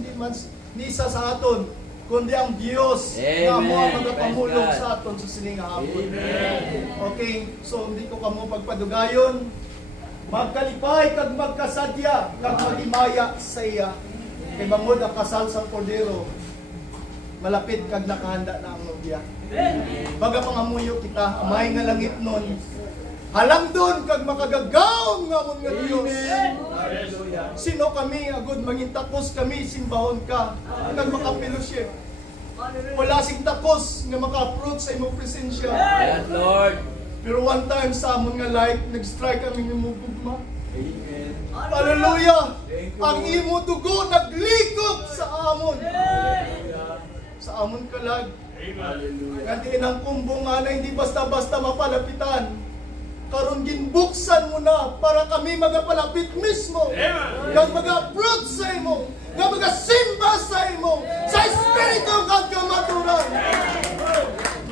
hindi man ni isa sa aton, kundi ang Diyos na mo ang magpamulong sa aton sa sining hapon. Okay, so hindi ko kamo pagpadugayon. Magkalipay kag magkasadya kag magimaya sa iya. Kay bangod ang kasal sa Kordero, malapit kag nakahanda na ang nobya. Baga pangamuyo kita, amay nga langit nun. Halang doon kag makagagaw nga mon nga Dios. Sino kami agud mangintakos kami simbahon ka kag makapeloship. Wala sing takos nga maka-approach sa imong presensya. Yes, Lord. Pero one time sa amon nga life nag-strike kami ng mugugma. Amen. Hallelujah. Ang imo dugo naglikop sa amon. Sa amon kalag. Hallelujah. Kandiin ang kumbong nga na hindi basta-basta mapalapitan. Karon ginbuksan mo na para kami magapalapit mismo. Kag mag-approach sa imo, kag magasimba sa imo, sa Espiritu kag kamaturan.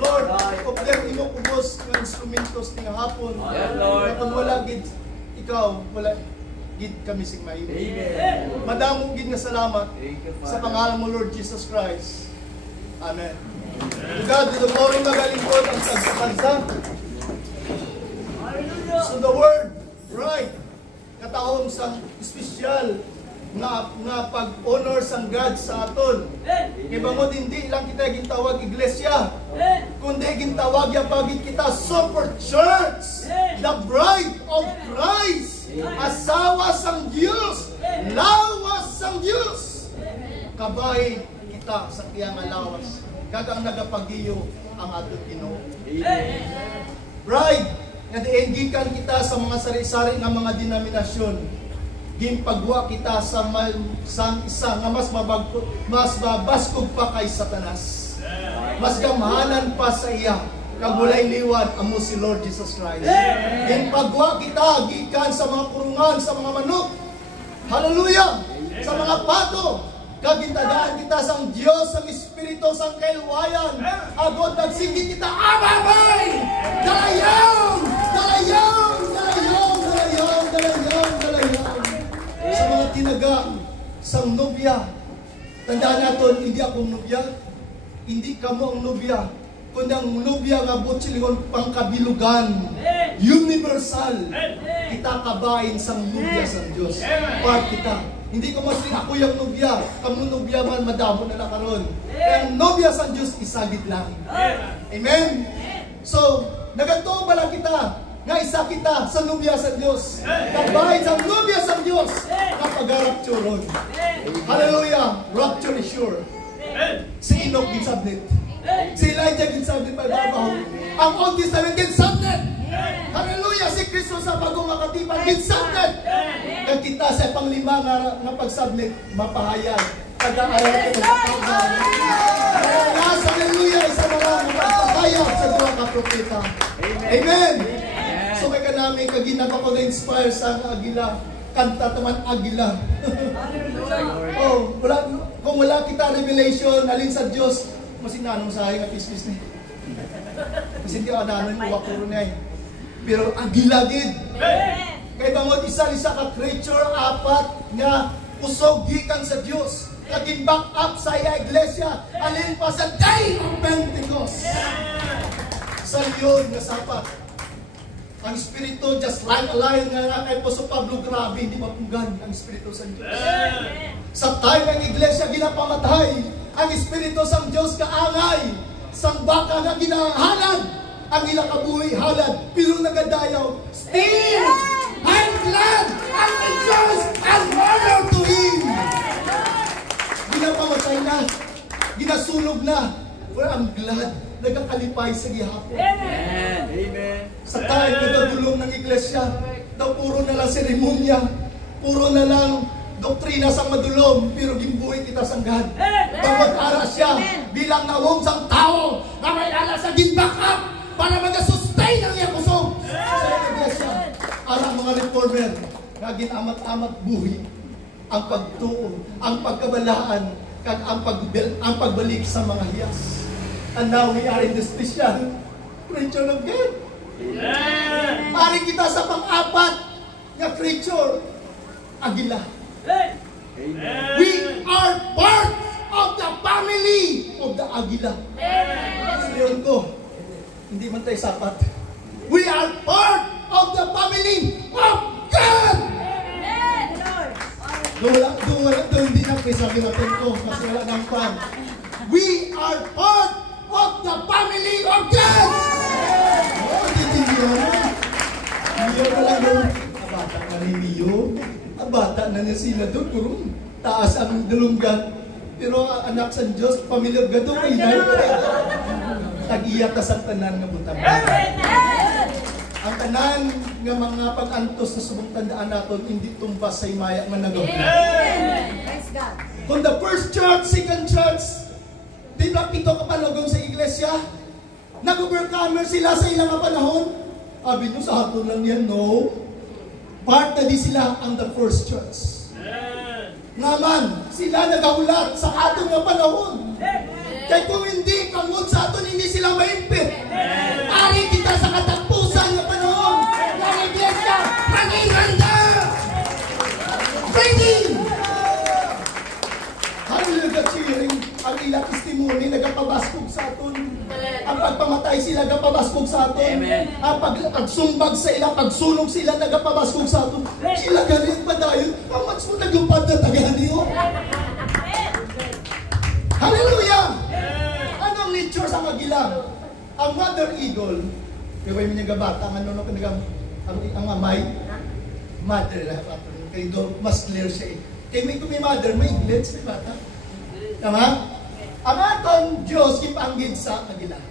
Lord, observe imo kubos ng instrumentos ning hapon. Kung wala gid ikaw, wala gid kami sing maimo. Madamo gid nga salamat sa pangalan mo Lord Jesus Christ. Amen. To God be the glory, magalingkod ang pagsakansa. So the word, right, katahom sang espesyal na pag-honor sang God sa aton. Kaya bangod hindi lang kita gintawag iglesia, kundi gintawag ya pagit kita super church, the bride of Christ, asawa sang Dios, lawas sang Dios. Kabay kita sa kiyang lawas, kagang nagapagiyo ang aton Ginoo. Bride, nga dienggikan kita sa mga sari-sari nga mga denominasyon. Gimpagwa kita sa isa nga mas mabaskog pa kay Satanas. Mas gamahanan pa sa iya kag walay liwat amo si Lord Jesus Christ. Gimpagwa kita gikan sa mga kurungan sa mga manok. Hallelujah! Sa mga pato. Kag gintadaan kita sang Dios sang Espiritu sang kailwayan. Agod nagsinggit kita, Ababay! Dalayang! Dalayang! Dalayang! Dalayang! Dalayang! Dalayang! Sa mga tinaga sang nobya, tandaan natin, hindi akong nobya, hindi kamo ang nobya, kundi ang nobya nga butsilingon pangkabilugan, universal. Kita kabahin sang nobya sang Diyos. Part kita. Hindi ko masing ako yung nobya. Kamu nobya man, madamo na nakaroon. Kaya ang nobya sa Diyos, isagid lang. Amen? So, naganto pala kita, nga isa kita sa nobya sa Diyos. Kabahin sa nobya sa Diyos, kapag-rapturon. Hallelujah! Rapture is sure. Si Enoch ginsabnit. Si Elijah ginsabnit pa babaw. Ang Old Testament ginsabnit. Hallelujah! Si Kristo sa bagong makatipan ginsabnit. Kag kita sa panglima nga pagsabnit, mapahayag. Kada-araw kita mapahayag. Hallelujah! Isa mga mapahayag sa duha ka propeta. Amen! So may kanami kaginag ako na-inspire sa Agila. Kanta naman Agila. Oh, kung wala kita revelation, alin sa Diyos, masinanong sa aking apismis ni. Kasi hindi ako nanon yung wakuro niya. Pero Agila gid. Kaya bangod isa-isa ka creature, apat nga usog gikan sa Diyos. Naging back up sa iya iglesia. Alin pa sa day of Pentecost. Sa yun nga sapat. Ang Espiritu, just like a lion nga kay Apostol Pablo, grabe, hindi mapunggan ang Espiritu sa Diyos. Sa time ng iglesia ginapamatay, ang Espiritu sa Diyos kaangay. Sang baka nga ginahalad, ang ilang kabuhi halad, pero nagadayaw. Still, I'm glad, I'm rejoiced, and honor to Him. Ginapamatay na, ginasunog na, but I'm glad, nagkakalipay sa gihapon. Amen. Amen. Sa time, nagdulong ng iglesia, daw puro na lang seremonya, puro na lang doktrina sang madulom, pero gimbuhay kita sang God. Pagmag-ara siya, bilang nawong sang tao, na may alas sa ginback up, para mag-sustain ang iyang kusog. Sa iglesia, alang mga reformer, na ginamat-amat buhi, ang pagtuon, ang pagkabalaan, kag ang pagbalik sa mga hiyas. And now we are in the special creature of God. Pari kita sa pang-apat na creature, Agila. We are part of the family of the Aguila. Sabihin ko, hindi man tayo sapat. We are part of the family of God! Doon hindi na kayo sabi natin ko kasi wala ng pan. We are part of the family of God! Oh, hindi nyo. Miyo na lang doon. Bata na ni Miyo. Bata na niya sila doon. Kurong taas ang dulunggan. Pero anak sa Diyos, pamilya of God doon kayo na. Tag-iyak ka sa tanan nga butang. Ang tanan nga mga pag-antos na subong tandaan natin, hindi tumbas sa imaya nga nagawa. Kung the first church, second church, di ba pito kapalogong sa iglesia, nag-overcomer sila sa ilang panahon. Sabi nyo sa hatun lang yan, no? Part na di sila ang the first church. Naman, sila nagaulat sa atong nga panahon. Kaya kung hindi, kamod sa aton, hindi sila maimpit. Ari kita sa katapusan ng panahon. Ang iglesia, maging handa! Ready! Hallelujah, cheering. Ang ilang testimony, nagapabaskog sa aton. Ang pagpamatay sila, nagapabaskog sa aton. Ang pagsumbag sa ilang, pagsunog sila, nagapabaskog sa aton. Sila ganit pa dahil, ang mas mo naglupad na taganiyo. Hallelujah! Anong nature sa Aguila? Ang mother eagle, kaya may nagabata, ang amay, mother, kaya doon, mas clear siya eh. Kaya may mother, may iglets, may bata. Tama? Ang atong Diyos, ipanggid sa Aguila.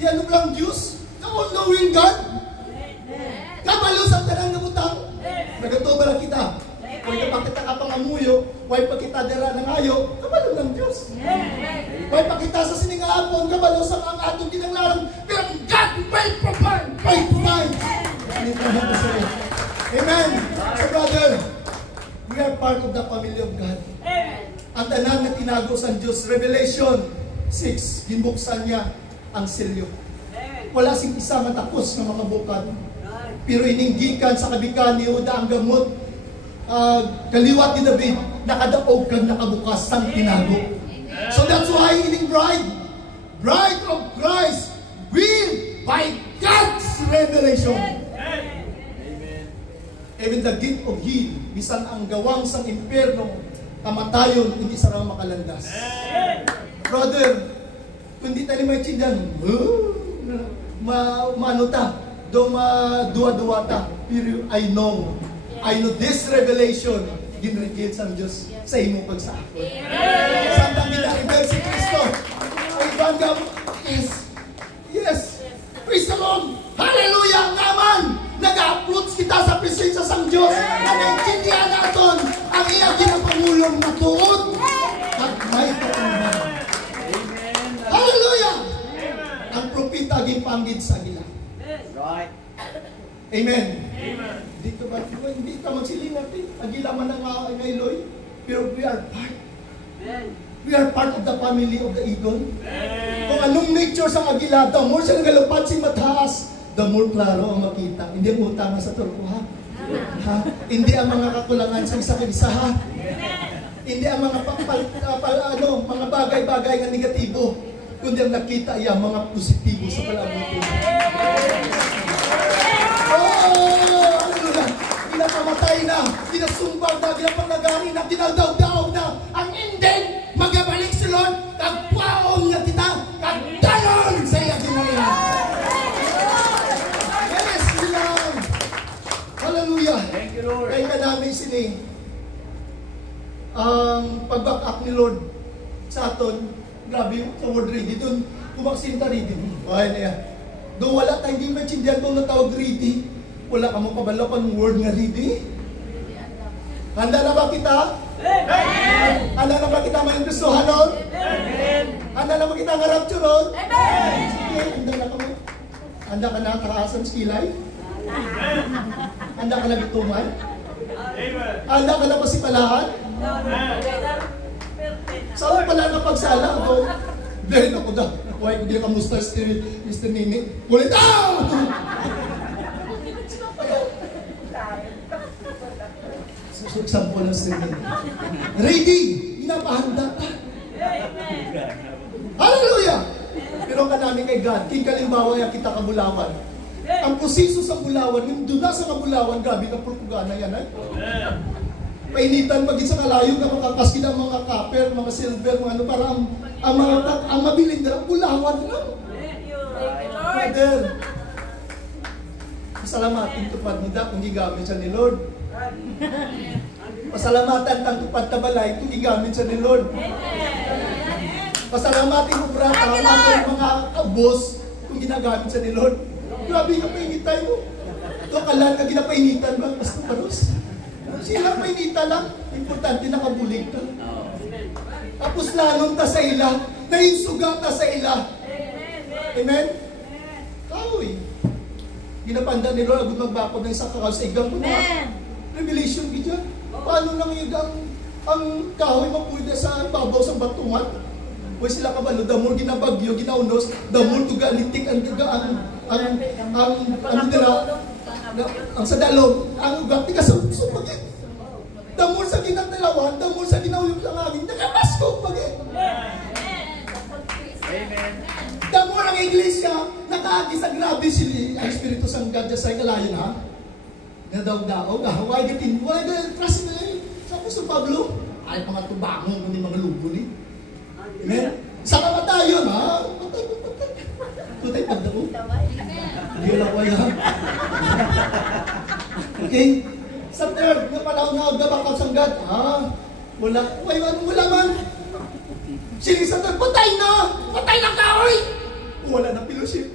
Di ano lang Diyos? The all-knowing God? Kabalo sa tarang na butang? Nagatuba lang kita. Kung ipakita ka pang amuyo, huwag pakita dara ng ayo, kabalo ng Diyos. Huwag pakita sa siningahapon, kabalo sa ang atong ginanglarang, pero God will provide. Amen. So brother, we are part of the family of God. Ang tanan na tinago sa Diyos, Revelation 6, hinbuksan niya ang silyo. Wala sing isa matapos na makabukad. Pero ininggikan sa kabikan ni Juda ang gamot, kaliwat ni David, nakadaog kang nakabukas ang tinago. So that's why ining bride of Christ, will by God's revelation. Even the gift of heal, bisan ang gawang sang impyerno, kamatayon, hindi sarang makalandas. Brother, kung di tayo may chindan, maano ta, dua-dua ta, pero I know this revelation, ginreveal sa Diyos sa imo pagsahapon. Saan gina-reveal si Kristo? Ang ibangam is, yes, praise the Lord, hallelujah, naman, nag-approach kita sa presensya sa Diyos, na naintindihan natin ang iyang ginapangulong na tuod at may katanungan. Hallelujah! Ang propita ginpanggid sa Aguila. Right. Amen. Dito ba? Hindi ka magsiling natin. Aguila man ang ngayloy. Pero we are part. We are part of the family of the eagle. Kung anong nature sa Aguila, the more siya nagalupat si mataas, the more klaro ang makita. Hindi ang utang sa turko, ha? Hindi ang mga kakulangan sa isa-isa, ha? Hindi ang mga mga bagay-bagay na negatibo, kundi ang nakita ay ang mga positibo sa palamuti. Hallelujah! Pinapamatay na, pinasumbag na, pinapanagari na, pinagdaw-daw na, ang ending, magabalik si Lord, kagpaon na kita, kagdayon sa iya ginagawa. Yes, Lord! Hallelujah! Thank you, Lord. Kaya ka namin sining, ang pag-back up ni Lord sa aton, grabe yung word ready, doon kumaksinta ready. Ay na yan. Doon wala tayo, hindi maintindihan doon na tawag ready. Wala ka mo kabalo pa ng word nga ready. Handa na ba kita? Amen! Handa na ba kita may gusto, Lord? Amen! Handa na ba kita nga rapture, Lord? Amen! Sige, handa na kami. Handa ka na kakasam sa kilay? Handa ka na bituman? Amen! Handa ka na pasipalahan? Saan pala na pagsala ako? Dahil ako da. Nakuha ko din kamusta Mr. Nini. Ulit! example ng sermon. Ready! Inapahanda ta. Hallelujah! Pero ka namin kay God, king kalimbawa yung kita kabulawan. Ang proseso sa bulawan, yung doon na sa kabulawan, gabi na pulpugana yan, ay? Painitan pag sa kalayo na makakaskin ang mga copper, mga silver, mga ano, para ang mabiling na, bulawan lang. Brother, pasalamatin tupad ni Da kung gigamit siya ni Lord. Pasalamatan tang tupad tabalay kung gigamit siya ni Lord. Pasalamatin mo brata, ang mga boss kung ginagamit siya ni Lord. Grabe nga painitan mo. Ito kalan ka ginapainitan ba? Basta paros. Sila painita lang. Importante nakabulig ka. Tapos lalong ta sa ila. Nainsuga ta sa ila. Amen? Kaoy. Ginapanda ni Lord, agad magbakod ng isang kakao sa igang mo na. Revelation gidya. Paano nang igang ang kahoy mapuwida sa babaw sa batungan? Huwag sila kabalo, damol ginabagyo, ginaunos, damol tugalitik ang sa dalog, ang ugat, tiga sa pagit. Damol sa ginatalawan, damol sa ginauyog lang angin, nakapasko pagit. Amen. Damol ang iglesia, nakaagi sa grabe sila, ang Espiritu Santo sa kalayan ha. Nadaog-daog, why trust nila yun. Sabi sa Pablo, ay mga tubangon, kundi mga lubon eh. Amen? Sa kamatayon, ha? Patay pagdao. Hindi lang wala. Okay? Sa third, na panahon na agabakaw sang God, ha? Wala man. Sige sa third, patay na! Patay na kahoy! Wala na fellowship.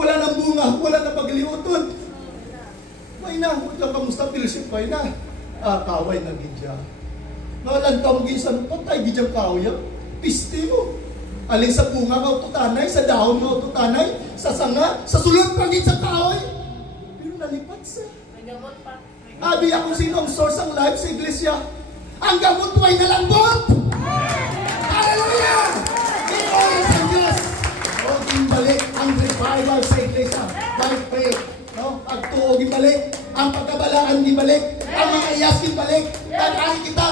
Wala na bunga. Wala na pagliuton. May na, wala kamusta fellowship, may na. Kaway na gidya. Nalantang gisan, patay gidyang kahoy, ha? Piste mo. Alin sa bunga nga ututanay, sa dahon nga ututanay, sa sanga, sa sulod pangit sa kahoy. Pero nalipat sa. Abi ako sino ang source ang life sa iglesia. Ang gamot mo ay nalambot. Hallelujah! Ginoorin sa Diyos. O, gimbalik ang revival sa iglesia. By faith. No? Pagtuo gimbalik. Ang pagkabalaan gimbalik. Ang mga iyas gimbalik. Tandaan kita.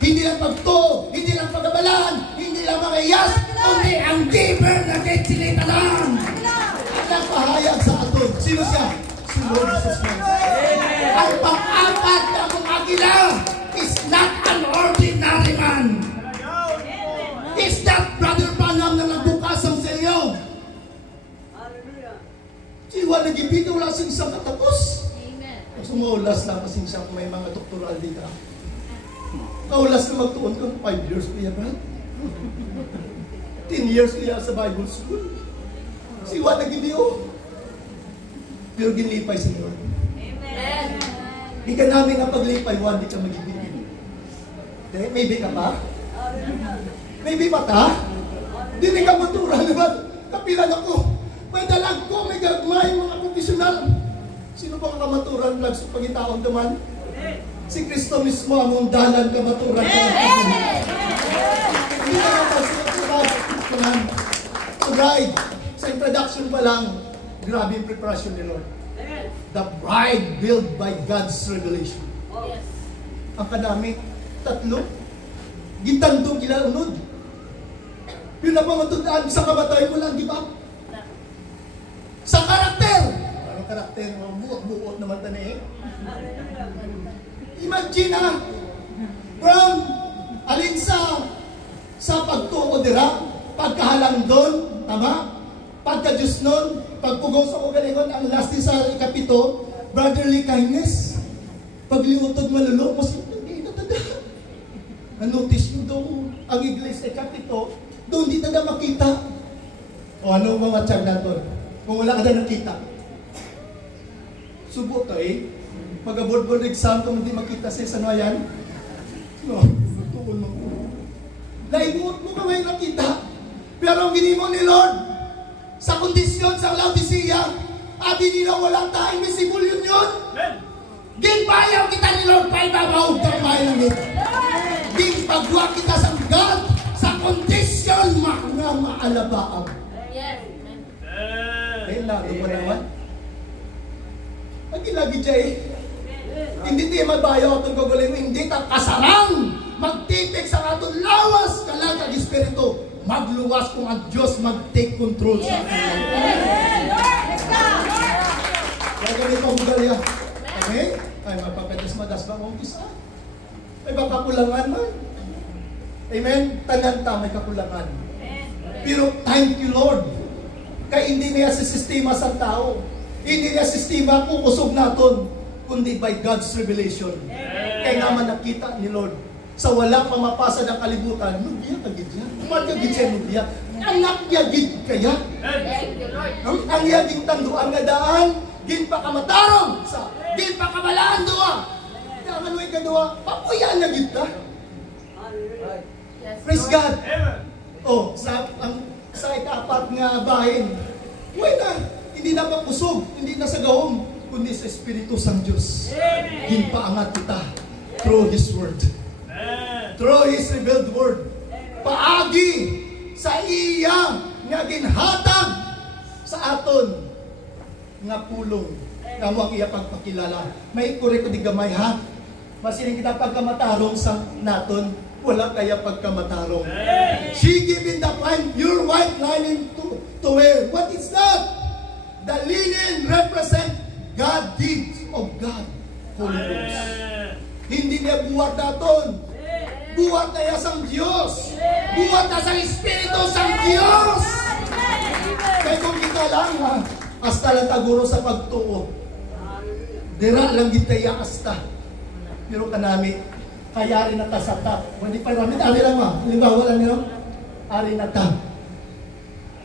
Hindi lang pagtuo, hindi lang pagkabalaan, hindi lang mga iyas, kundi ang giver na kay sinitanan. At nagpahayag sa aton. Sino siya? Si Lord Jesus Christ. Ang pang-apat na mong agila is not an ordinary man. Is that Brother Branham na nagbukas ang selyo. Siwa nag-ibig na wala siyang isang katapos. Sumulas lang kasi siya kung may mga doktoral dito. Kaulas na magtuon ko, 5 years ko yan, brad. 10 years ko yan sa Bible school. Siwa na gidiyo. Pero ginlipay sa Lord. Amen. Di ka namin ang paglipay, one, di ka magibigin. Maybe ka pa? Maybe pa ta? Di ka matura, diba? Kapilan ako. May dalag ko, may gagmay, mga profesional. Sino ba kamaturan lang sa pagitaon naman? Si Kristo mismo ang dalan kamaturan ka. Hindi na kapag bride. Sa introduction pa lang, grabe yung preparation ni Lord. The bride built by God's revelation. Ang kadami, 3. Gintandong ilalunod. Yung napamatundaan sa kamatayan mo lang, di ba? Sa karakter. Anong karakter? Buot-buot naman tani eh. Imagine ha, from alin sa pagtuo dira, pagkahalang doon, tama? Pagka-Diyos nun, pagpugong sa ugalingon, ang last din sa ikapito, brotherly kindness, pagliutod malulok, mas hindi natanda. Na-notice nyo daw, ang iglesia ikapito, doon di na makita. O ano mga tiyag na doon? Kung wala ka na nakita. Subo to eh. Pag-aboard-board exam, kung hindi makita sa ano yan, no, tuon mo. Laibuot mo ka may nakita. Pero ang ginimo ni Lord, sa kondisyon sa Laodicea, abi nila walang taing visible yun. Ginbayaw kita ni Lord, paibabaw ka bayaw nito. Ginpagwa kita sa God, sa kondisyon mga maalabaang. Kaya lalo mo naman. Lagi-lagi dyan eh. Hindi tayo mabayaw itong gagawin mo. Hindi ta kasarang. Magtipik sa aton lawas. Kalang kag-espiritu. Magluwas kung ang Diyos mag-take control sa atin. Kaya ganito ang bugalya. Okay? Ay, magpapadas madas ba kung kisa? May kakulangan man. Amen? Tanan ta may kakulangan. Pero thank you Lord. Kaya hindi niya sa sistema sa tao. Hindi niya sistema kung usog naton. Kundi by God's revelation. Kaya naman nakita ni Lord. Sa walang mamapasa ng kalibutan, nubya kagid yan. Magkagid siya nubya. Anak yagid kaya. Ang yaging tanduan nga daan, gin pa kamatarong. Gin pa kamalaan doa. Kaya manuwi ka doa, papuyan na gid ta. Praise God. Oh, sa ika-apat nga bahin. Uy na, hindi na mapusog, hindi na sa gawom, kundi sa Espiritu sang Diyos. Gin pa angat kita through His Word. Through His revealed Word. Paagi sa iya nga ginhatag sa aton nga pulong nga mo ang iya pagpakilala. May kure ko di gamay ha. Masiling kita pagkamatarong sa naton, wala kaya pagkamatarong. She given the wine, your white linen to wear. What is that? The linen represent God deeds of God. Holy Ghost. Hindi niya buhat naton. Buhat na sang Diyos. Buhat na sang Espiritu sang Diyos. Kaya kung kita lang ha, hasta lang taguro sa pagtuo. Dira lang gitaya hasta. Pero kanami, kaya rin na ta sa tap. Hindi pa namin, ari lang ma. Halimbawa lang nyo, ari na ta.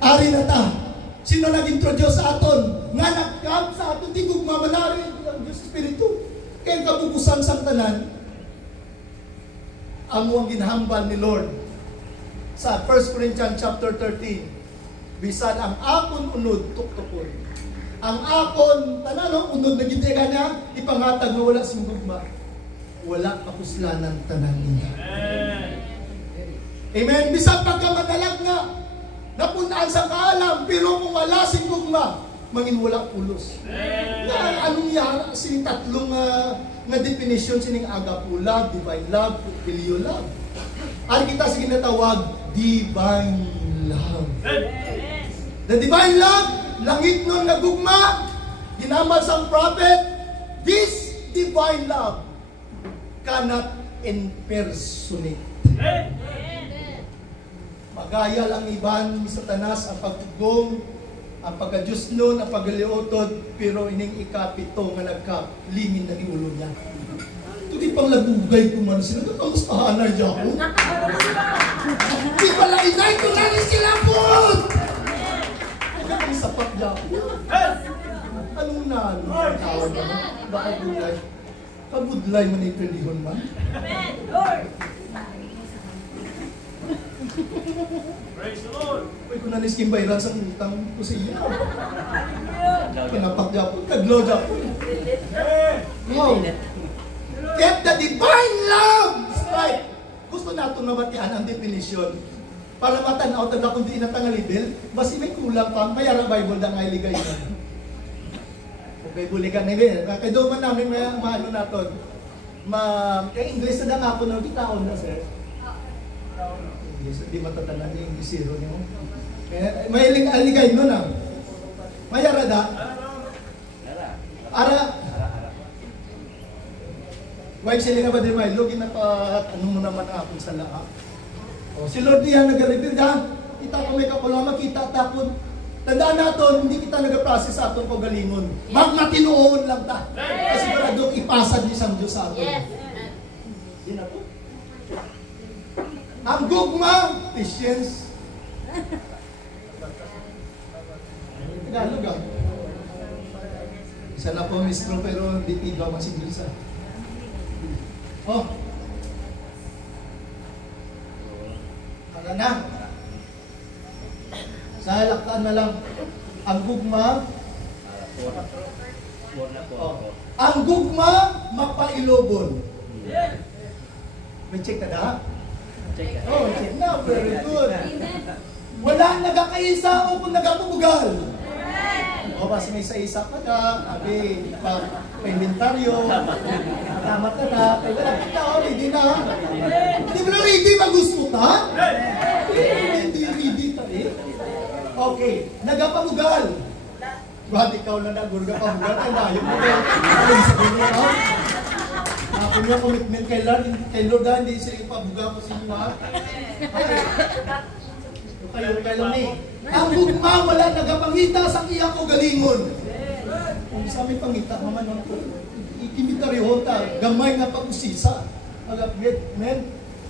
Ari na ta. Sino nag-introduce sa aton? Nga nagkab sa aton, tigog mamanari ang Diyos Espiritu. Kaya kabubusan sa tanan, amo ang ginhambal ni Lord sa 1 Corinthians chapter 13. Bisan ang akon unod tuktukon. Ang akon tanano unod na gid niya ipangatag na wala sing gugma. Wala kapuslanan tanan niya. Amen. Bisan pagkamadalag nga napunaan sa kaalam pero kung wala sing gugma mangin wala pulos. Na anong yara sing tatlong nga definition sining agape love, divine love, filial love. Ari kita sa ginatawag divine love. The divine love, langit nun nga gugma, ginamal sang prophet, this divine love cannot impersonate. Magaya lang iban ni Satanas ang pagtugong, ang pagka-Diyos nun, ang pagaliotod, pero ining ikapito nga nagkalingin na ni ulo niya. Ito di pang lagugay ko man sila. Ito kamustahan na dyan ako. Di pala inay ko na rin sila po! Ito ang sapat dyan ako. Anong na? Anong tawag na? Baka gulay. Kabudlay man yung pendihon man. Praise the Lord. Uy, kung naniskim bayran sa utang ko sa iyo. Panapak dyan po. Kaglaw dyan po. Wow. Get the divine love! Right. Gusto natin namatihan ang definition. Para matanaw na kung di inatangalibel, basi may kulang pa. Mayara Bible na nga iligay na. Okay, bulikan na yun. Kaya doon man namin maano natin. English na nga ako na kitaon na, sir. Hindi matatanan yung zero niyo. Kaya may aligay nun ah. Mayara da? Ara. Why sila nga ba din may login na pa ano mo naman akong sa lahat. O si Lord diyan nag-reveal da. Kita ko may kapula makita tapon. Tandaan natin, hindi kita nag-process sa atong kagalingon. Magmatinuon lang ta. Kasi sigurado ipasad ni Sang Diyos sa atin. Yan na po. Ang gugma, patience. Tagalog ah. Isa na po mistro pero hindi tiba masigilsa. Oh. Ano na? Sa halaktaan na lang. Ang gugma. Oh. Ang gugma, mapailobon. May check ka na? Oh, check na. Very good. Wala nagkakaisa o kung nagkapubugal. O basta may isa-isa pa na. Abi, pa-inventaryo. Tama ka na. Kaya lapit na ako, ready na. Hindi mo na ready, magusto ta? Hindi ready ta eh. Okay, nagapamugal. Ba't ikaw na nagurga-pamugal? Ay, layo mo ba? Ay, sabi mo na. Ako niya commitment kay Lord, hindi sila ipabuga ko sa inyo ha. Kayo lang eh. Ang gugma wala nagapangita sa iya ko galingon. Kung sa aming pangita, maman ako, ikimitaryo ta, gamay nga pag-usisa. Amen?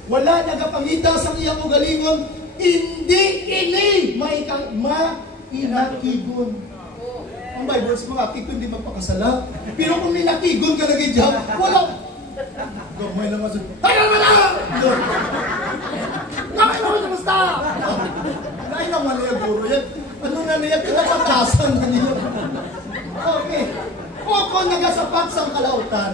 Wala nagapangita sa iya ko galingon, hindi ini mainakigon. Ang Bible sa mga apik hindi magpakasala. Pero kung may nakigon ka lagi dyan, wala. Gamay lang masun. Tayo naman na! Gamay naman na basta! Ay naman niya, guro yan. Ano na niya, pinapakasan na niya. Okay. Koko nagasapat sa kalautan.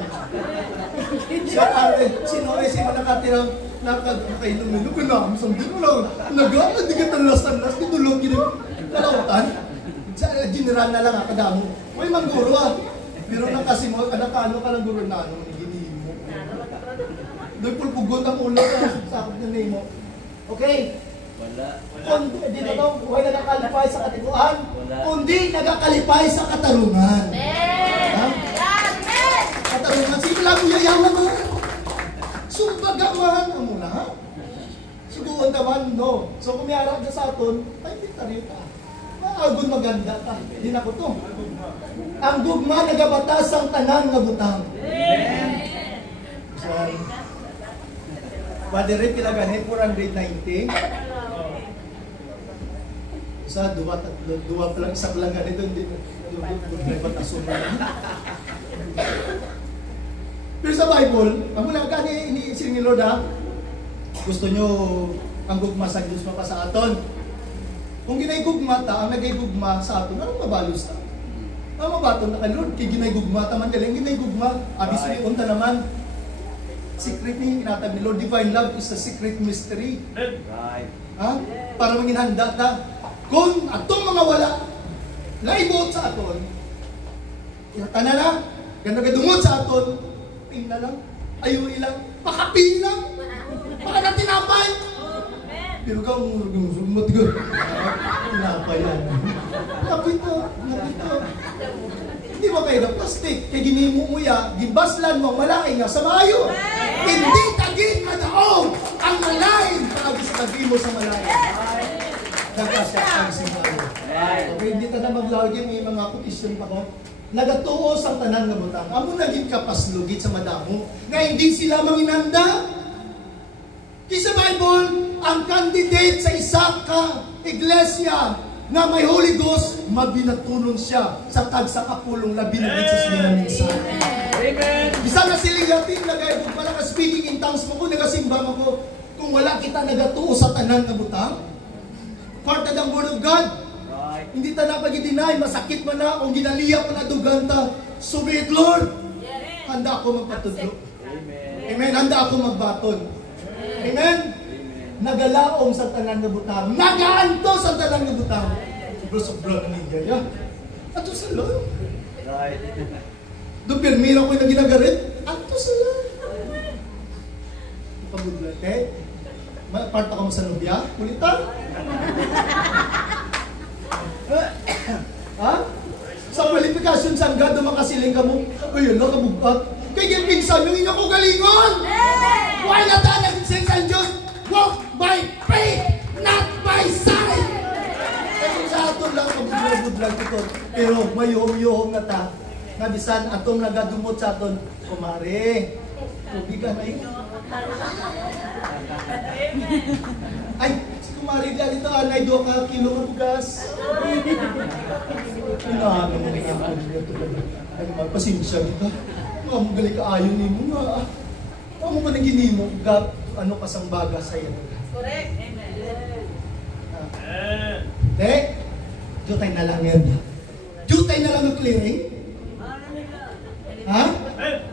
Siya pare, sino nakatirang nakainom-inom ko na, sambil mo lang, hindi ka talas-talas, ditulog yun kalautan. Sa general na lang akadamo. Uy, mangguro ah. Pero nang kasi mo, ano ka lang guro na, ginihin mo. Doon pulpugot ang ulo ka, sakot na name mo. Okay? Kundi wala nagakalipay sa katiguan, kundi nagakalipay sa katarungan. Katarungan, sino lang yayaman mo? Sumbagaman mo na. Suguon naman, no? So kung may harap na sa aton, ay pitarita. Maagon maganda ta. Hindi na ko to. Ang gugma nagabatas ang tanan nga butang. Sorry. Padre kilaganin 490. Sa dua pa lang isa lang ganito hindi batasun. Pero sa Bible, ang mula gani iniisip ni Lord ha. Gusto nyo ang gugma sa Diyos pa sa aton. Kung ginaygugma ta, ang nagaygugma sa aton, anong mabalos ta? Ang mabaton na kay Lord, kay ginaygugma ta man galing ginaygugma, abis ni unta naman. Secret ni inatag ni Lord, divine love is a secret mystery. Right. Ha? Para manginhanda ta. Kung atong mga wala, laibot sa aton, tanan na, ganda gadungod sa aton, pina lang, ayaw ilang, pakapilang, baka na tinapay. Pero kang matigal. Tinapay yan. Napito. Hindi ba kayo na plastic? Kaya ginimo mo ya, gibaslan mo ang malay nga sa mayo. Hindi tagin madaong ang malay pag sa tagi mo sa malay. Nagkasya ang sigayo. Okay, hindi ta na maglawag yung mga kutisyon pa ko. Nagatuos ang tanan nga butang. Amo naging kapaslugit sa madamo na hindi sila manginanda. Sa Bible, ang candidate sa isa ka iglesia na may Holy Ghost, mabinatulong siya sa tagsa kapulong na binabit sa silang minsan. Amen. Bisa na siling Latin, nagayabog pa lang speaking in tongues mo ko, nagasimba mo ko, kung wala kita nagatuo sa tanan na butang, part of the Word of God, Right. hindi ta na pag-deny, masakit man na, kung ginaliya pa na duganta, so be it, Lord. Handa ako magpatudlo. Amen. Handa ako magbaton. Amen? Nagalaom sa tanan nga butang. Nagaanto sa tanan nga butang. Sobra-sobra na niya. Yeah. Ato sa Lord. Right. Doon permira ko yung ginagarit. Ato sa Lord. Pagudlat eh. Part ako mo sa nubya. Kulitan. Ha? Sa qualification sa God na makasiling ka mo. Ayun na, kabugat. Kaya pinsan yung inyo ko galingon. Why na ta nag-sing sa Diyos? Walk by faith, not by sight. Kaya sa aton lang pag-budlag ito. Pero mayuhom-yuhom na ta. Nabisan atong nagadumot sa aton. Kumari. Tubigan ay. Ay, si Kumari dito anay 2 kilo ng bugas. Inaano mo nga ako dito. Ay, magpasensya dito. Mga magaling ka ayon ni mo nga. Ano mo nang ginimo? Ano kasangbaga sa iyo? Correct. Amen. Hindi. Jutay na lang yan. Jutay na lang ang clearing. Ha?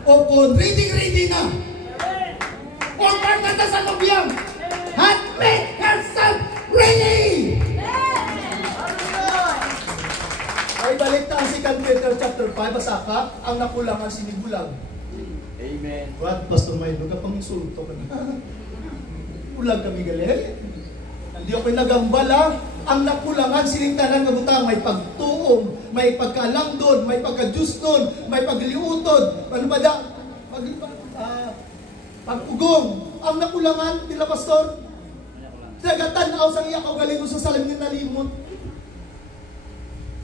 O kung ready na. O pagkata sa lobbyang. At make yourself ready. Ay balik ta si 2 Peter chapter 5. Basa ka, ang nakulangan sinibulag. Amen. What, Pastor Milo, kapang insulto ka na. Ulag kami gali. Hindi ako nagambala. Ang nakulangan sinintanan nga butang, may pagtuom, may pagkalangdod, may pagkajuston, may pagliutod, ano ba da? Pag-ugong. Ang nakulangan, nila Pastor, nagatan-aw sa iya galing sa salim niya nalimot.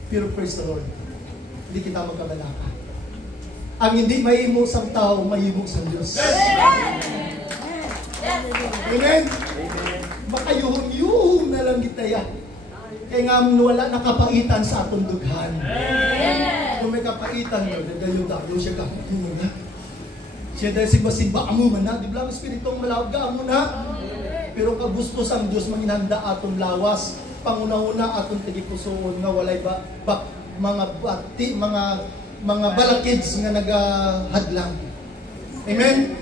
Pero praise the Lord, hindi kita magkabalaka. Ang hindi mahimo sa tao, mahimo sa Diyos. Amen? Baka yuhong na lang kita yan. Kaya nga wala na kapaitan sa atong dughan. Kung may kapaitan mo, nagayo siya ka. Siya dahil simba-simba mo man na. Di ba ang Espiritong malawag ka mo na? Pero kabustos ang Diyos manginhanda atong lawas. Panguna-una atong tigipusoon nga walay mga balakids nga nagahadlang. Amen?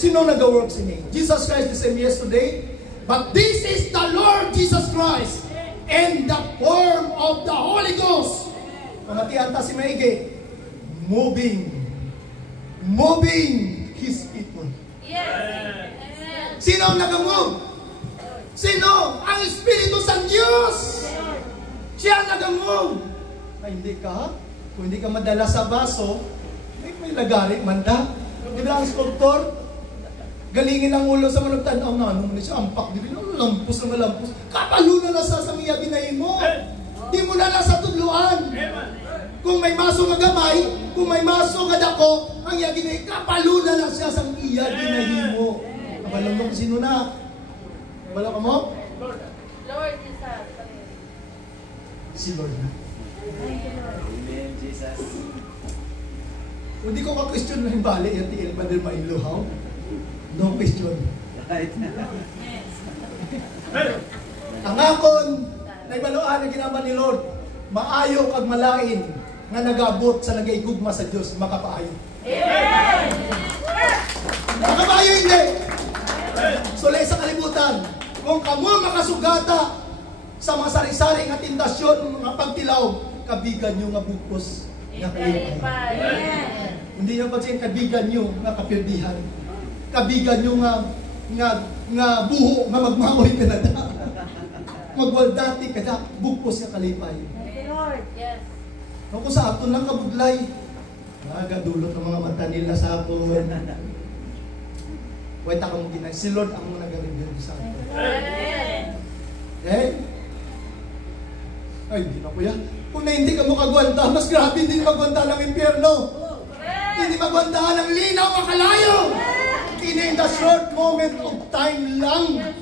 Sino nag-work sini? Jesus Christ the same yesterday. But this is the Lord Jesus Christ in the form of the Holy Ghost. Pamatian ta si Maigi. Moving His people. Yes. Sino ang nag-move? Sino? Ang Espiritu sa Diyos. Siya ang nag-move. Ay, hindi ka? Kung hindi ka madala sa baso, may lagari man da. Di ba ang sculptor? Galingin ang ulo sa managtanaw na ano siya, ampak din, lampos na malampos. Kapalo na nasa sa miya binahin mo. Di mo na nasa tudluan. Kung may maso nga gamay, kung may maso nga dako, ang iya ginahin, kapalo na siya sa iya binahin mo. Kabalang mo sino na? Kabalo ka mo? Lord Jesus. Si Lord na. Amen, Jesus. Hindi ko ka-question na yung bali, yung tiil pa din mailuhaw. No question. Right. Ang akon, na ibaluan na ginaman ni Lord, maayo kag malain, nga nagabot sa nagaigugma sa Diyos, makapaayo. Amen! Makapaayo hindi! Sulay sa kalibutan, kung kamo makasugata sa mga sari-sari nga tindasyon, mga pagtilaw, kabigan nyo nga bukos nga kalipay. Hindi nyo pa siya kabigan nyo nga kapirdihan. Kabigan nyo nga buho nga magmamoy ka na da. Magwaldati ka da, bukos nga kalipay. Lord, yes. Kung sa aton lang kabudlay, nagadulot ng mga mata nila sa aton. Wait ako mo ginay. Si Lord ang mga nag-reveal sa aton. Eh? Ay, hindi na kuya. Kung na hindi ka mo kagwanta, mas grabe hindi magwanta ng impyerno. Hindi magwanta ng linaw makalayo. In the short moment of time lang.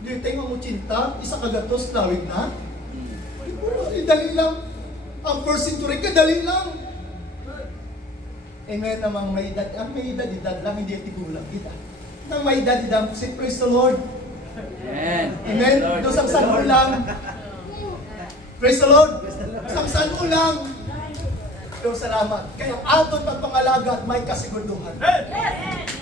Hindi tayo mo cinta, isa kagatos, tawid na. Dali lang. Ang first century, kadali lang. Eh ngayon namang may edad, lang, hindi tigulang kita. Nang may edad, say praise the Lord. Amen. Amen. Doon sa saan lang. Praise the Lord. Sa saan lang. Doon salamat. Kaya aton pagpangalaga at may kasiguraduhan.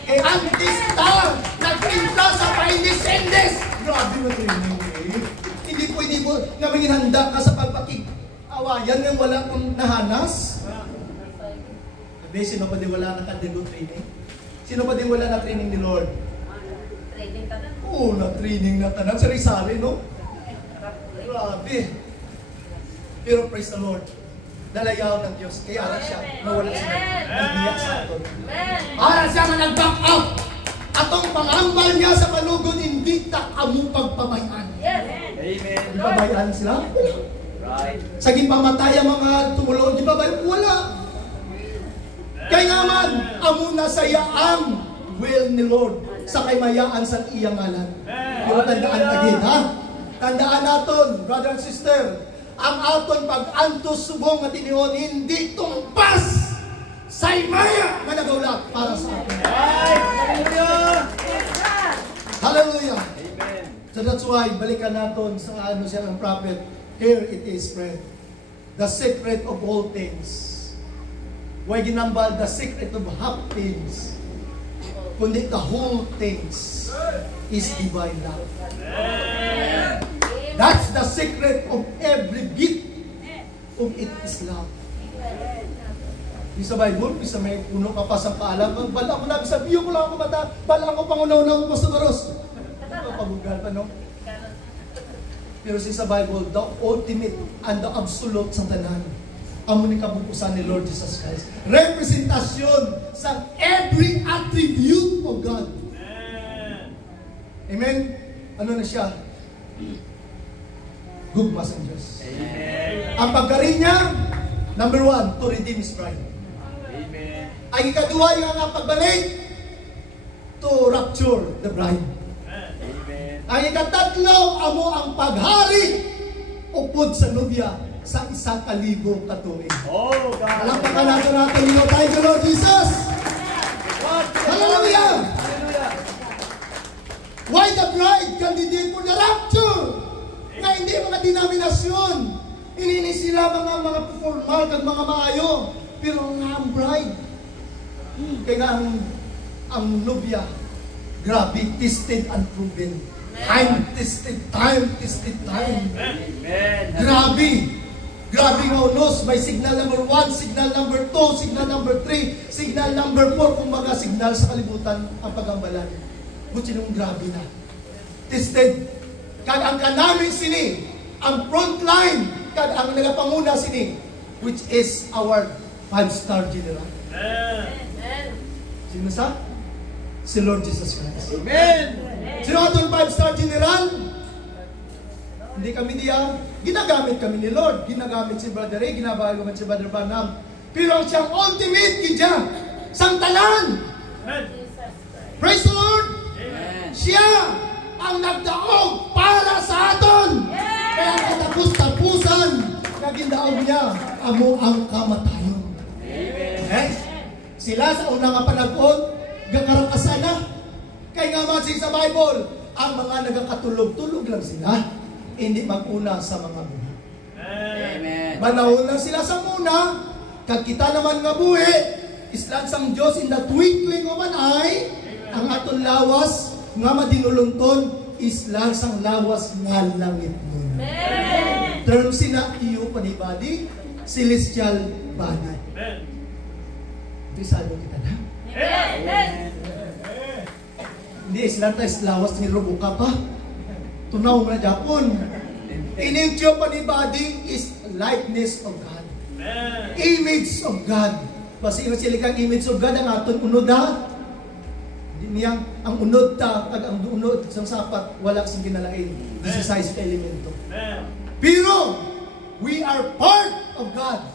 Eh antista, nagpinta sa painisendes. Grabe na training eh. Hindi pwede mo na manginhanda ka sa pagpakig-awayan ng wala kong nahanas. Sabi, sino pa din wala na kadendo training? Sino pa din wala na training ni Lord? Training ka na. Oo, na-training na tanan. Sari-sari, no? Grabe. Pero praise the Lord. Dalayaw ng Diyos. Kaya ara siya nawala siya. Nagbiyak sa aton. Ara siya nga nag-back up. Atong pangambal niya sa panugod, hindi ta kamo pagpabayan. Yes. Amen. Di ba bayan sila? Right. Sa gipamatay ang mga tumulo, di ba bayan? Wala. Kaya nga man, amo na saya ang will ni Lord sa kaymayaan sa iyang ngalan. Pero tandaan tagin, ha? Tandaan naton, brother and sister, ang aton pag-antos subong at inihon, hindi tumpas sa imaya na nagawlat para sa atin. Hallelujah. Hallelujah! Amen. So that's why, balikan natin sa ano siya ng prophet. Here it is, friend. The secret of all things. Why ginambal the secret of half things? Kundi the whole things is divine love. That's the secret of every gift of it is love. Di sa Bible, bisa may puno ka pa sa paalam. Bala ko na, bisa biyo ko lang ako mata. Bala ko pangunaw-unaw ko sa Doros. Pabugal pa, no? Pero sa Bible, the ultimate and the absolute sa tanan, amo ni kabukusan ni Lord Jesus Christ. Representasyon sa every attribute of God. Amen? Ano na siya? Gugma sa Diyos. Amen. Ang pagkarin niya, number 1, to redeem His bride. Amen. Ang ikaduha yung ang pagbalik, to rapture the bride. Amen. Ang ikatatlo, amo ang paghari upod sa nubya sa 1,000 katuig. Oh, God. Palakpakan natin yung thank you, Lord Jesus! Hallelujah! Hallelujah. Why the bride candidate for the rapture? Nga hindi mga denominasyon. Inini sila mga formal kag mga maayo. Pero nga ang bride. Kaya nga ang nubya, grabe, tested and proven. Time tested. Amen. Grabe. Grabe nga unos. May signal number 1, signal number 2, signal number 3, signal number 4. Kung mga signal sa kalibutan ang pagambalan. Buti nung grabe na. Tested. Kag ang kanami sini, ang front line, kag ang nagapanguna sini, which is our 5-star general. Amen. Sino sa? Si Lord Jesus Christ. Amen. Sino atong 5-star general? Hindi kami diya. Ginagamit kami ni Lord. Ginagamit si Brother Ray, ginagamit si Brother Branham. Pero ang siyang ultimate gidya, sang tanan. Jesus Christ. Praise the Lord! Amen. Siya ang nagdaog para sa aton. Kaya ang katapus-tapusan na gindaog niya, amo ang kamatayon. Amen. Eh? Sila sa unang nga panagpon, gakarakasan na. Kaya nga masin sa Bible, ang mga nagakatulog-tulog lang sila, hindi mag-una sa mga buhi. Amen. Manahon lang sila sa muna, kag kita naman nga buhi, islan sang Diyos in the twinkling of an eye, ang aton lawas, nga madinulunton, islan sang lawas nga langit nun. Amen. Term sina iyo panibadi, celestial body. Bisado kita na. Amen. Hindi, islan tayo lawas ni Robuka pa. Tunaw na Japon. Inintyo panibadi is likeness of God. Image of God. Basta yung silikang image of God ang aton unod ha. Niyang ang unod ta kag ang unod sa sapat wala sing ginalain. This is size elemento. Pero we are part of God.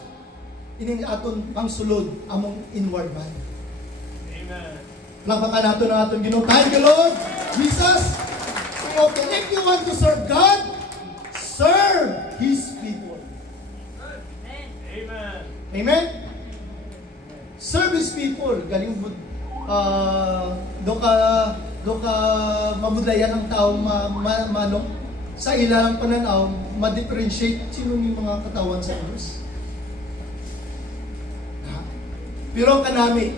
Ining aton pangsulod among inward man. Amen. Lapakan nato na aton Ginoo. Thank you, Lord Jesus. Okay, if you want to serve God, serve His people. Amen. Amen? Serve His people. Galing do ka mabudlayan ang tao manok sa ilang pananaw ma-differentiate sino ni mga katawan sa Diyos. Pero kanami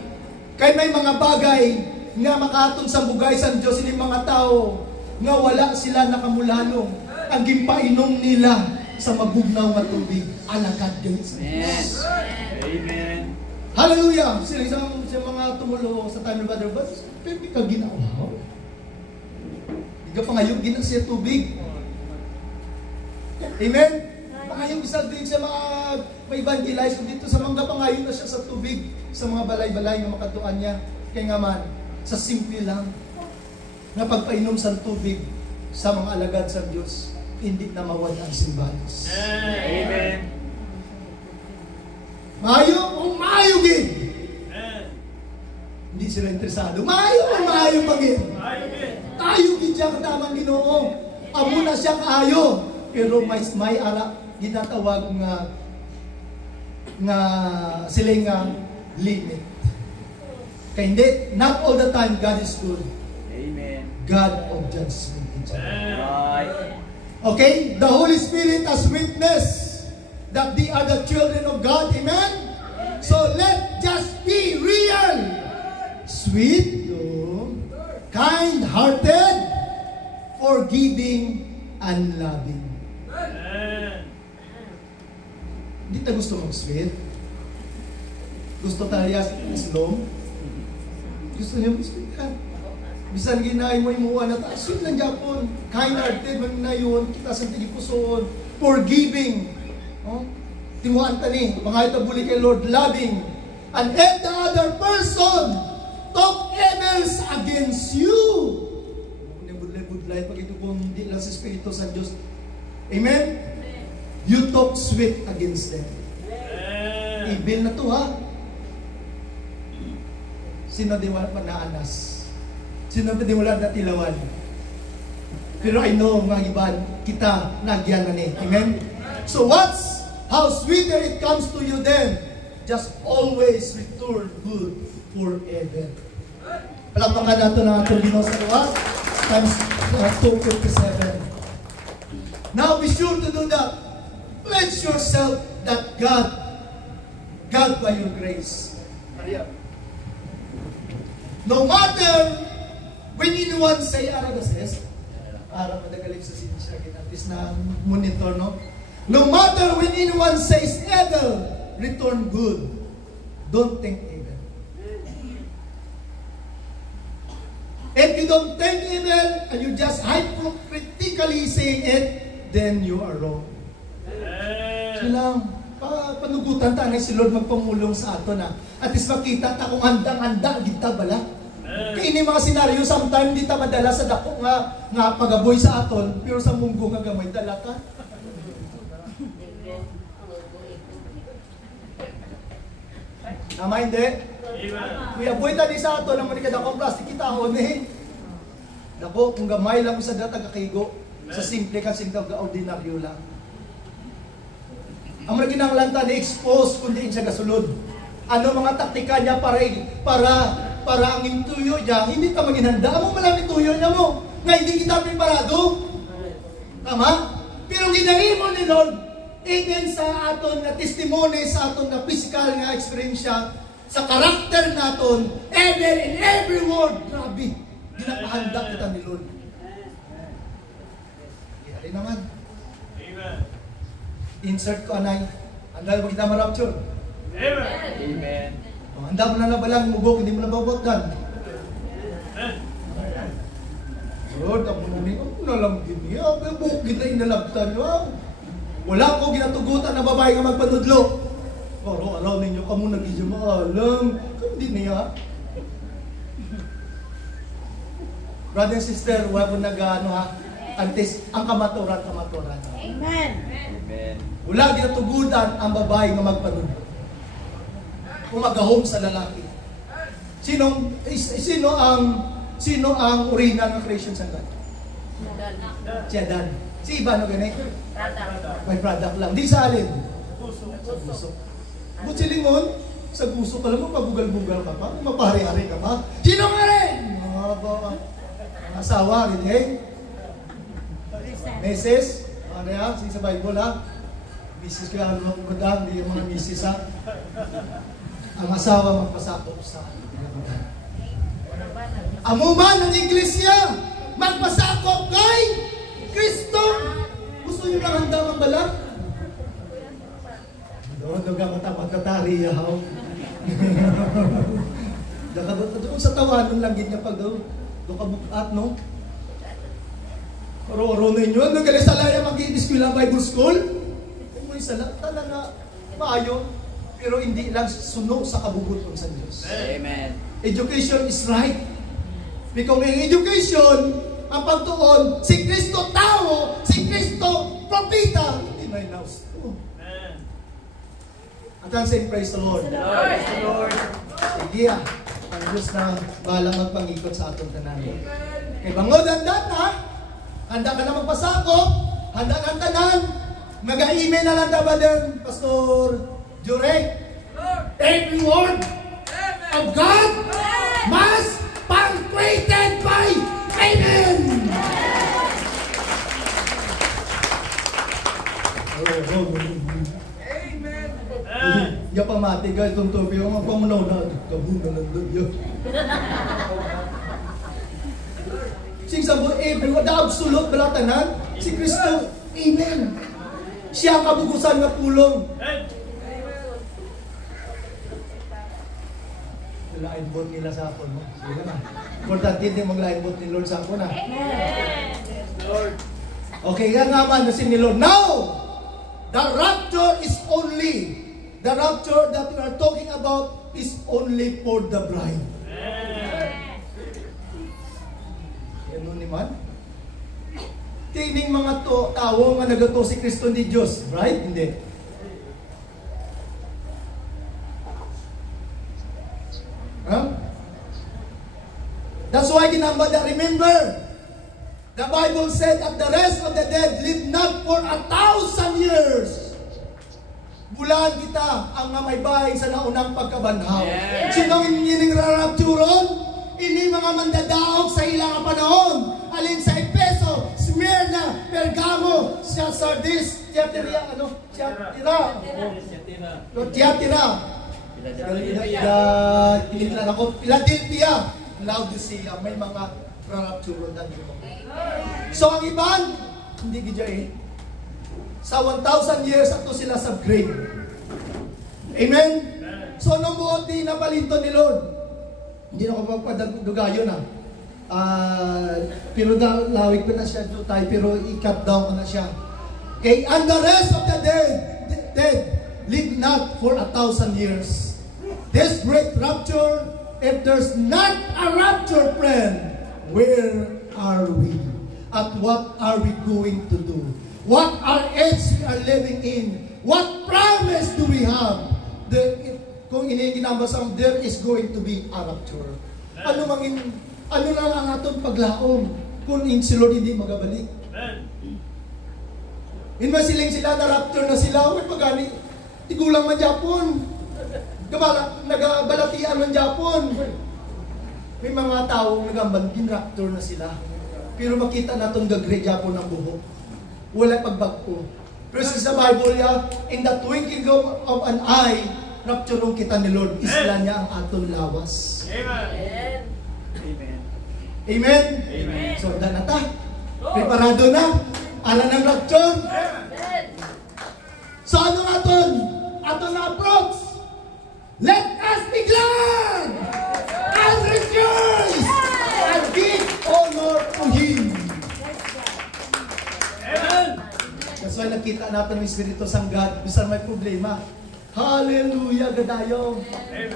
kay may mga bagay nga makaatong sa bugay sa Diyos ini mga tao nga wala sila nakamulanong ang gimpainom nila sa mabugnaw nga tubig alagad din sa Diyos. Amen. Hallelujah! Sila isang mga tumulo sa time ni Brother Buzz, pero di ka ginawa. Di ka pangayog gina siya tubig. Amen? Pangayog isa din sa mga ma-evangelize dito sa mga pangayog na siya sa tubig, sa mga balay-balay na makatuan niya. Kaya nga man, sa simple lang, na pagpainom sa tubig sa mga alagad sa Diyos, hindi na mawala ang simbalos. Amen. Maayo gid. Hindi sila interesado. Maayo pagin. Tayo gid siya kataman Ginoo. Amo na siya kaayo. Pero may ara ginatawag nga silingang limit. Kaya hindi, not all the time God is good. Amen. God of judgment. Right. Okay? The Holy Spirit has witnessed that they are the children of God. Amen? So let just be real. Sweet, kind-hearted, forgiving, and loving. Hindi ta gusto mag-sweet. Gusto tayo islom. Gusto niyo islom. Bisan ginay mo imuha na taas. Yun lang Japon. Kind-hearted. Magnayon. Kita sa tigipusoon. Forgiving. Oh? Timuan tani. Mga itabuli kay Lord. Loving. And if the other person talk evils against you. Budlay pag ito kung hindi lang sa Espiritu sa Diyos. Amen? You talk sweet against them. Evil na to ha. Sino di wala pa naanas? Sino di wala na tilawan? Pero I know mga iban, kita nagyan na ni. Amen? So how sweeter it comes to you then, just always return good forever. Palampakan nato na ito Ginoo sa luwas. Times 2:57. Now be sure to do that. Pledge yourself that God by your grace. No matter when anyone say, para madagalip sa sinisya, at least na monitor, no? No matter when anyone says evil, return good. Don't think evil. If you don't think evil, and you just hypocritically saying it, then you are wrong. Silang, panugutan ta na si Lord magpamulong sa ato na. At least makita ta kung handang-handa, kita bala. Kaya ini mga senaryo, sometimes di ta madala sa dako nga pagaboy sa aton, pero sa munggo nga gamay, dala ka. Tama hindi? Kuya boy ta di sa aton, naman ikadakong plastic kita ho, eh. Dako, kung gamay lang sa data kakigo, sa simple kasi ordinaryo lang. Ang mga ginanglanta ni-expose kung diin siya kasulod. Ano mga taktika niya para ang intuyo niya, hindi ka maginhanda. Amo malang intuyo niya mo, nga hindi kita preparado. Tama? Pero ginahimo ni Lord, even sa aton na testimony, sa aton na physical nga experience sa karakter naton, ever in every word, grabe, ginapahanda kita ni Lord. Ito naman. Amen. Insert ko anay. Handa mo kita marapture. Amen. Amen. Handa mo na nabalang mubok, hindi mo na babotgan. Lord, ako na lang din niya. Bukid na inalabtan niyo. Wala ko ginatugutan na babae nga magpanudlo. Araw-araw ninyo ka muna gidya maalam. Hindi niya. Brother and sister, wala ko antes ang kamaturan. Amen. Amen. Wala ginatugutan ang babae nga magpanudlo. Umagahom sa lalaki. Sino ang original ng creation sa God? Si Adan. Si Iba, no ganit? May product lang. Di sa alin? Sa puso. Butsilingon, sa puso ka lang mo, pabugal-bugal ka pa, mapahari-hari ka pa. Sino nga rin? Mga asawa rin, eh? Meses? Ano yan? Sige sa Bible, ha? Misis kaya ano magpagandang, hindi yung mga misis, ha? Ang asawa magpasakop sa amuman ng iglesia magpasakop kay Kristo. Gusto nyo lang handa ang balat? Doon ka magtatari yahaw. Doon sa tawanan lang gid nga pag doon ka bukat, no? Oro-oro ninyo nung gali sa laya mag-i-eskwela Bible School. May sala talaga maayo. Pero hindi lang suno sa kabubuton sa Diyos. Amen. Education is right. Because in education, ang pagtuon, si Kristo tao, si Kristo propita, hindi na inaus. At ang saying, praise the Lord. Praise the Lord. Sige ang Diyos na bahala magpangikot sa atong tanan. Kay bangod handa na, handa ka na magpasakop, handa ka ng tanan, mag-email na lang ba din, Pastor Jure, every word of God must punctuated by Amen. Amen. Ya pamati guys, tunto biyo nga pamunaw na kabuna ng dudyo. Sing sabo every word, the absolute balatanan, si Kristo. Amen. Siya kabugusan nga pulong. lain-bot nila sa akon mo. Sige na. Importante din mag-lain-bot ni Lord sa akon na. Amen. Lord. Okay, nga naman na si ni Lord. Now, the rapture that we are talking about is only for the bride. Ano ni man? Tining mga tao nga nagato si Kristo ni Diyos, right? Hindi. Huh? That's why ginamba that, remember, the Bible said that the rest of the dead live not for 1,000 years. Bulan kita ang may bahay sa naunang pagkabanhaw. Yes. Sino ining rarapturon? Ini mga mandadaog sa ilang panahon. Alin sa Efeso, Smyrna, Pergamo, sa Sardis, Tiatira, Philadelphia, Laodicea, may mga rarapturon na dito. So ang iban, hindi gidya sa 1,000 years ato sila sa grave. Amen? So nung buot di napalinto ni Lord, hindi na ko pagpadadugayo na. Pero lawig ko na siya tayo, pero i-cut down ko na siya. Okay, and the rest of the dead live not for 1,000 years. This great rapture, if there's not a rapture, friend, where are we? At what are we going to do? What our age we are living in? What promise do we have? Kung iniginambasang, there is going to be a rapture. Ano lang ang atong paglaom kung si Lord hindi magabalik? Inmasiling sila na rapture na sila, huwag pagani, tigulang man Japon. Nagabalatian man Japon. May mga tao nagamban, rapture na sila. Pero makita natong gagre Japon ng buhok. Wala pagbagpo. Pero sa Bible in the twinkling of an eye, rapture kita ni Lord, isla niya ang aton lawas. Amen. Amen. Amen? Amen. So, danata. Preparado na. Ala ng rapture. Amen. So, ano aton? Aton na approach. Let us be glad and rejoice and give honor to Him. Amen. That's why nakita natin ng Espiritu sang God. Bisan may problema. Hallelujah, gadayo. Amen.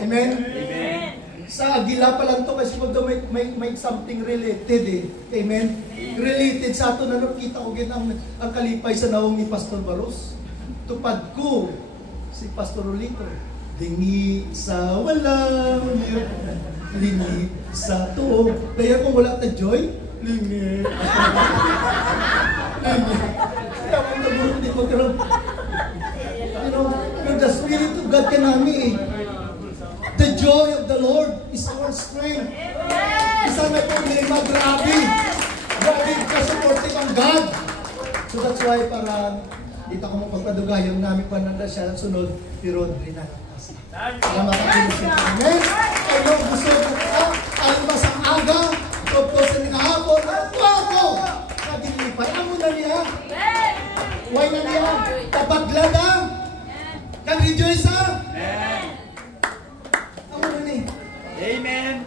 Amen? Amen. Sa agila pa lang to kasi may something related Amen? Related sa ato na nakita ko ang kalipay sa naong ni Pastor Baros. Tupad ko si Pastor Rolito. Lingi sa walang lingi sa tuo. Kaya kung wala ta joy, lingi. Lingi. Kaya kung nagulong di magkaroon. The Spirit of God kanami The joy of the Lord is our strength. Isa may problema, grabe. Grabe ka supportive ang God. So that's why para dito ko magpagpadugayan namin pa na siya sunod, pero rin na kasi. Salamat ang Pilisin. Amen. Ayaw gusto na alam ba sa aga, tupto sa mga hapon, ako! Nagilipay. Amo na niya. Why na niya? Tapaglada. Kag-rejoice ha? Amo na niya. Amen.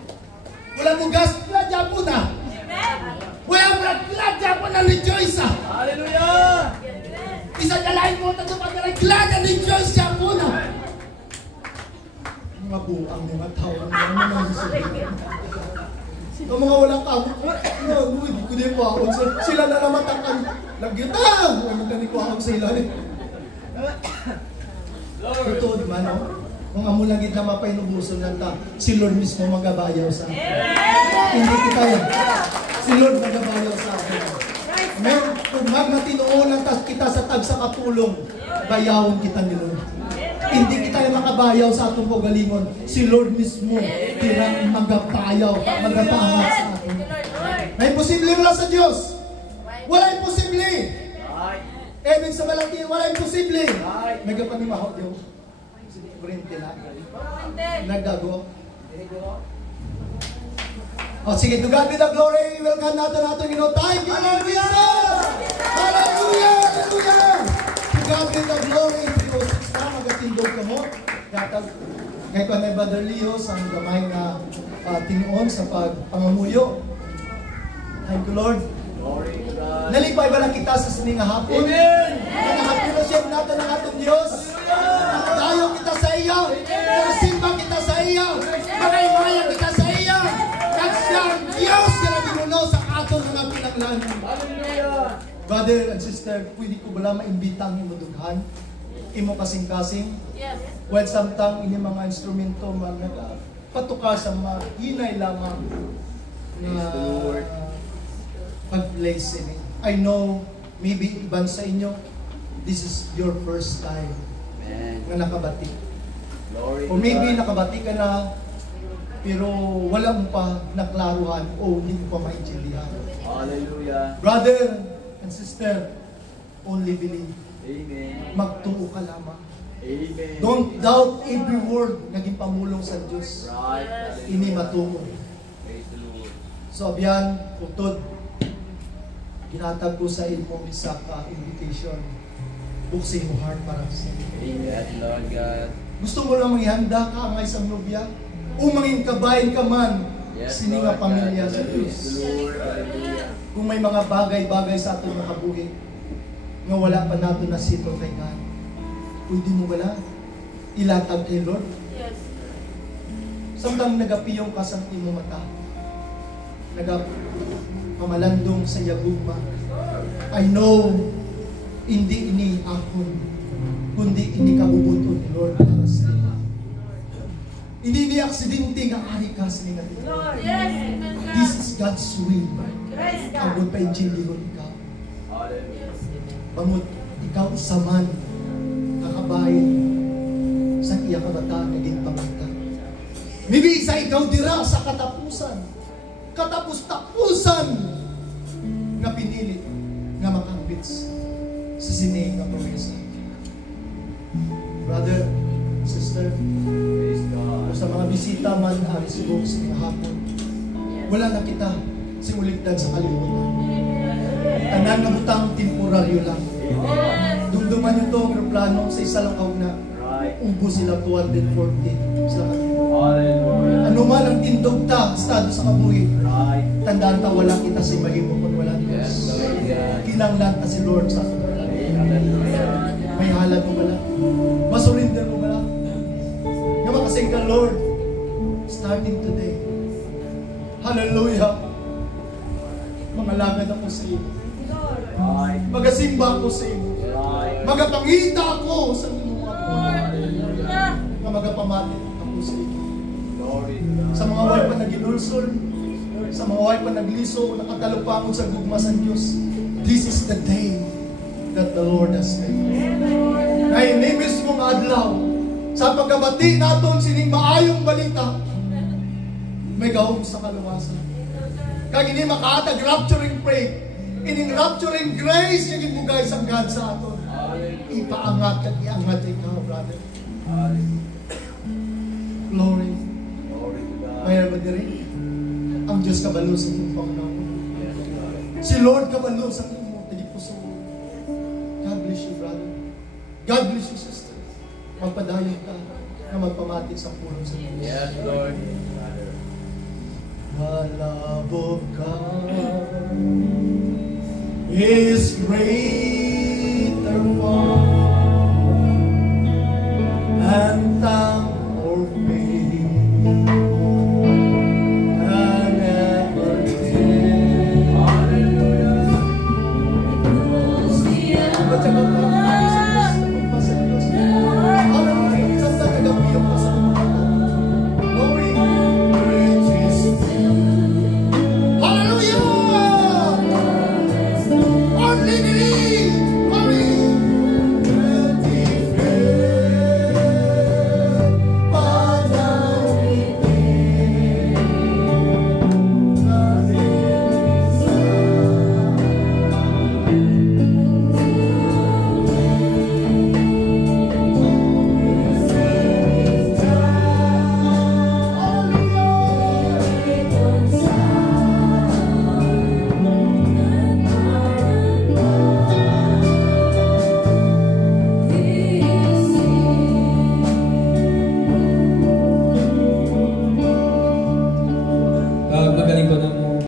Wala mo gas, ladya po na. Wala mo ladya po na rejoice ha? Hallelujah. Isa dalahin mo ito sa pagkalag na rejoice siya po na. Mga buang mga tao ang mga susunod. Ang mga walang kamo, hindi ko din po ako. Sila na naman ang lagyutang. Huwag magkani ko ako sa ilalim. Ito, di ba, no? Kung amulagid na mapainubuson ng ta, si Lord mismo magabayaw sa akin. Hindi kita yan. Si Lord magabayaw sa akin. Amen? Kung magmatinuunan kita sa tag sa kapulong, bayawon kita ni Lord. Hindi kita yung makabayaw sa atong pagalingon. Si Lord mismo, tirang magapayaw, magapaangat sa atin. May imposible wala sa Diyos. Wala imposible. Amen sa balati, wala imposible. May kapanimahaw Diyos. Kurente na. Nagdago. O sige, to God be the glory. Welcome natin Thank you, Lord Jesus. Hallelujah. Hallelujah. To God be the glory. Because sa magatindog ka mo, Kay Kuan Brother Leo sa gamay nga tingon sa pagpangamuyo. Thank you, Lord. Glory to God. Nalipay ba na kita sa sining nga hapon? Amen. Nakapilosyep natin ang atong Diyos. Nakadayo kita sa iya. Nakasimba kita sa iya. Makaimaya kita sa iya. Nagsiyang Diyos ka na ginuno sa atong mga pinaglanan. Hallelujah. Brother and sister, pwede ko bala maimbitang imo dughan? Imo kasing-kasing? Yes. While samtang ini mga instrumento mga patuka sa mga hinay lamang Praise the Lord. pag-play sini. I know, maybe iban sa inyo, this is your first time Amen. na nakabati. Glory O to maybe God. nakabati ka na, pero wala mo pa naklaruhan o hindi mo pa maintindihan. Hallelujah. Brother and sister, only believe. Amen. Magtuo ka lamang. Amen. Don't doubt every word na gipamulong sa Diyos. Right. Ini matuo. Praise the Lord. So, abyan, utod, ginatag ko sa imong isa ka invitation. Buksin mo heart para sa iyo. Amen, Lord God. Gusto mo lang manghihanda ka ang isang nobya? O manging kabayan ka man, Yes, sini nga Lord pamilya God. sa Praise the Diyos. Lord. Hallelujah. Kung may mga bagay-bagay sa aton nakabuhi, nga wala pa nato na sito kay God, pwede mo wala ilatag kay Lord. Yes. Samtang nagapiyong ka sa imong mata, nagapamalandong sa yagugma, I know, hindi ini akon, kundi ini kabubuton ni Lord para sa iyo. Hindi ni aksidente nga ari ka sa nga dito. Yes. Amen, God. This is God's will. Praise God. Abot pa injilihon ikaw. Hallelujah. Yes. Bangod, ikaw saman, kakabayan, sa iya kabataan, naging pangita. Maybe sa ikaw dira sa katapusan, katapus-tapusan, nga pinili, nga makambits sa sining nga promesa. Brother, sister, Praise o God. sa mga bisita man, ari siguro sa mga hapon, wala na kita simuligdan sa kalimutan. Tanan na butang temporaryo lang. Amen. Dumduman yung itong aeroplano sa isa lang na Right. ubo sila 240 sila kanina. Hallelujah. Ano man ang tindogta, estado sa kabuhi, Right. tandaan ta wala kita si mahimo kung wala Diyos. Yes, Lord God. Kinanglan ta si Lord sa ato. Hallelujah. May halad mo bala? Masurinder mo bala? Nga makasing ka, Lord, starting today. Hallelujah. Mangalagad ako sa iyo. Right. Magasimba ako sa iyo. Right. Magapangita ako sa iyo. Hallelujah. Nga magapamalit ako sa iyo. Glory to God. Sa mga way pa naginulsol, sa mga way pa nagliso, nakatalupangod sa gugma sa Diyos, this is the day that the Lord has made. Ay, nimis mong adlaw, sa pagkabati naton sining maayong balita, may gahom sa kaluwasan. Kag ini makaatag rapturing prayer, ining rapturing grace yung ibugay sa God sa aton. Hallelujah. Ipaangat kag iangat ikaw, brother. Hallelujah. Glory. Glory to God. Mayroon ba diri? Ang Diyos kabalo sa iyong Panginoon. Yes, God. Si Lord kabalo sa iyong tigipuso. God bless you, brother. God bless you, sister. Magpadayon ka na magpamati sa pulong sa Diyos. Yes, Lord. The love of God is great.